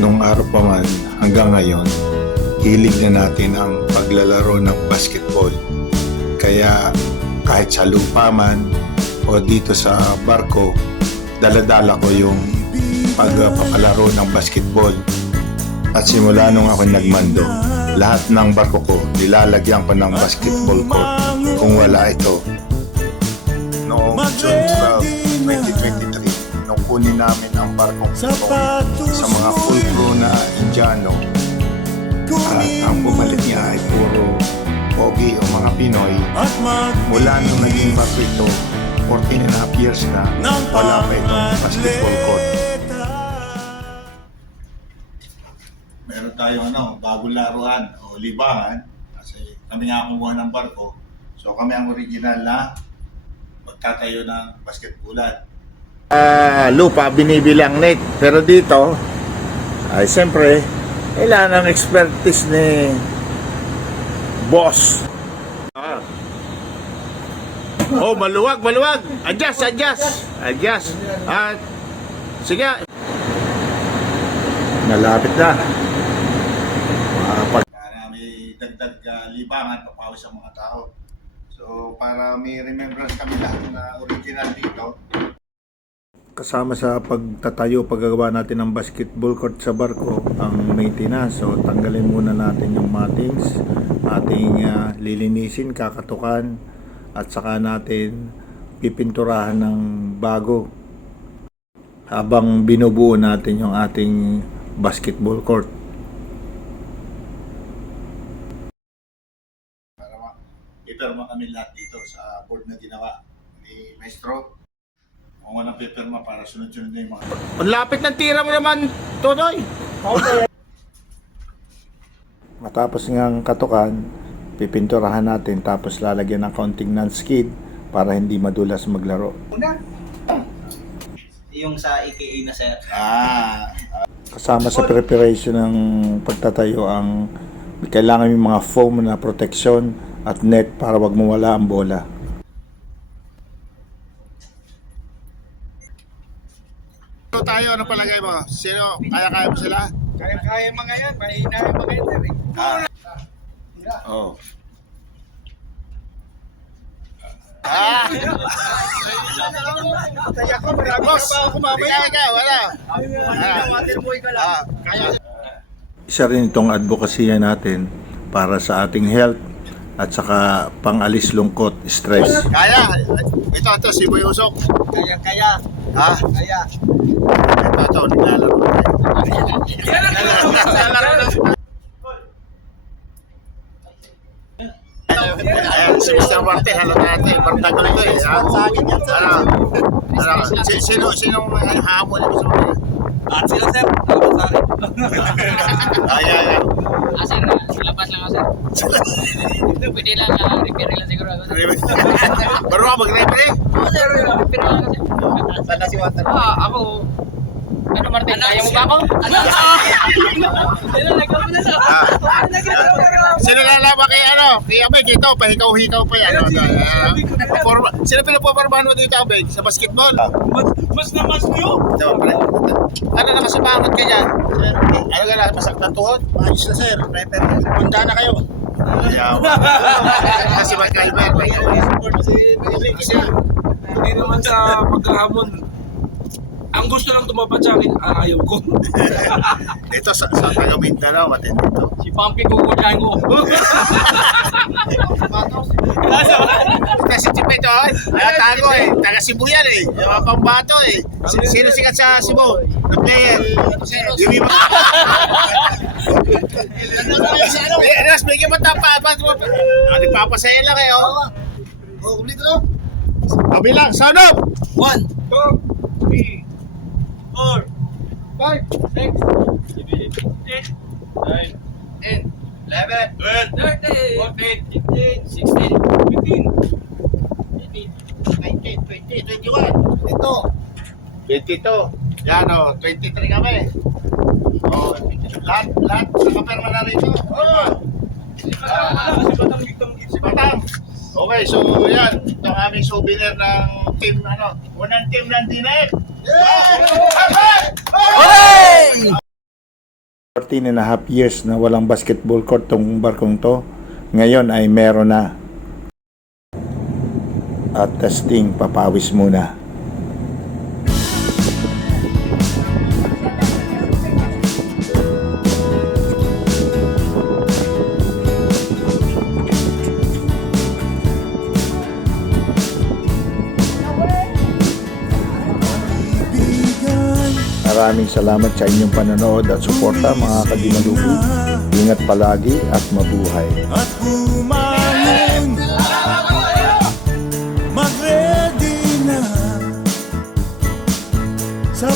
nung araw pa man hanggang ngayon, hilig na natin ang paglalaro ng basketball. Kaya kahit sa lupa man o dito sa barko, dala-dala ko yung pagpapalaro ng basketball. At simula nung ako nagmando, lahat ng barko ko nilalagyan ko ng basketball court. Kung wala ito, noong June 12, 2023, nung kunin namin ang barkong ito sa mga full crew na Indiano, at ang pumalit niya ay puro pogi o mga Pinoy, mula nung naging barko ito, 14.5 years na, wala pa itong basketball court. Meron tayong bagong laruan o libangan kasi kami nga kumuha ng barko. So kami ang original na magtatayo ng basketballan. Lupa binibilang net, pero dito ay siyempre kailangan ng expertise ni boss. Oh, maluwag. Adjust. At sige. Malapit na. Para may dagdag libangan papawis sa mga tao. So para may remembrance kami lahat na original dito. Kasama sa pagtatayo, paggagawa natin ng basketball court sa barko, ang maintenance. So tanggalin muna natin yung mattings, ating lilinisin, kakatukan, at saka natin pipinturahan ng bago habang binubuo natin yung ating basketball court. Para ipirma kami lahat dito sa board na ginawa ni Maestro. Kung walang pipirma para sunod-sunod na yung mga... Ang lapit ng tira mo naman, Todoy! Matapos ngang katukan, pipinturahan natin, tapos lalagyan ng kaunting non-skid para hindi madulas maglaro. Yung sa AKA na sir. Kasama sa preparation ng pagtatayo ang kailangan yung mga foam na protection at net para wag mawala ang bola. Ano tayo? Ano palagay mo? Sino? Kaya mo sila? Kaya mga yan. Mahina yung mga yan sir. Oh. Kaya ko, boss. Wala. Waterboy ka lang. Isa rin itong advocacy natin para sa ating health at saka pangalis lungkot, stress. Kaya! Ito, si Boy Usok. Kaya. Kaya. Ito, naglalaro. Si Mr. Martin, halata natin. Bartagal ito eh. Sinong hamon mo sa mga? At sila sir. Labas sa akin. Ay. Sir, labas lang ako sir. Pwede lang, repair lang siguro ako sir. Baru ka mag-referee? Oo sir, repair lang ako sir. Sana si Water. Ako. Ano Martin, kaya mo ba ako? Sino lalaban kay Kay Abeg, ito, pahikaw-hikaw pa yan. Sino pinapopormahan mo dito, Abeg? Sa basketball? Mas na mas nyo. Ano nakasibangot ka dyan? Ano ka na, masaktan tuhod? Ayos na sir. Repair na sir. Punta na kayo. Kasi mag-Calvert. Kasi hindi naman sa pagkahamon. Ang gusto lang tumapat sa akin, ayaw ko. Dito sa taga Mindanao, matindi dito. Si Pampi kukunahin ko. Kasi si Pito, tago eh. Taga Cebu yan eh. Yung mga pambato eh. Sino sikat sa Cebu? Na player? Yung iba. Eras, bigyan mo tapa. Nagpapasaya lang eh. Kumplito no? Kabilang, sanop! 1, 2, 3, 4, 5, 6, 7, 8, 9, 10, 11, 12, 13, 14, 15, 16, 17, 18, 19, 20, 21. Ito. 22. Yan o, 23 kami. O, lahat nakapirma na rito. Si Batang. Okay, so yan. Ito ang aming souvenir ng team, unang team ng DNF. Hooray! 14.5 years na walang basketball court tong barkong to. Ngayon ay meron na. At testing, papawis muna. Maraming salamat sa inyong panonood at suporta mga kadimalugi. Ingat palagi at mabuhay. At bumangon, mag-ready na sa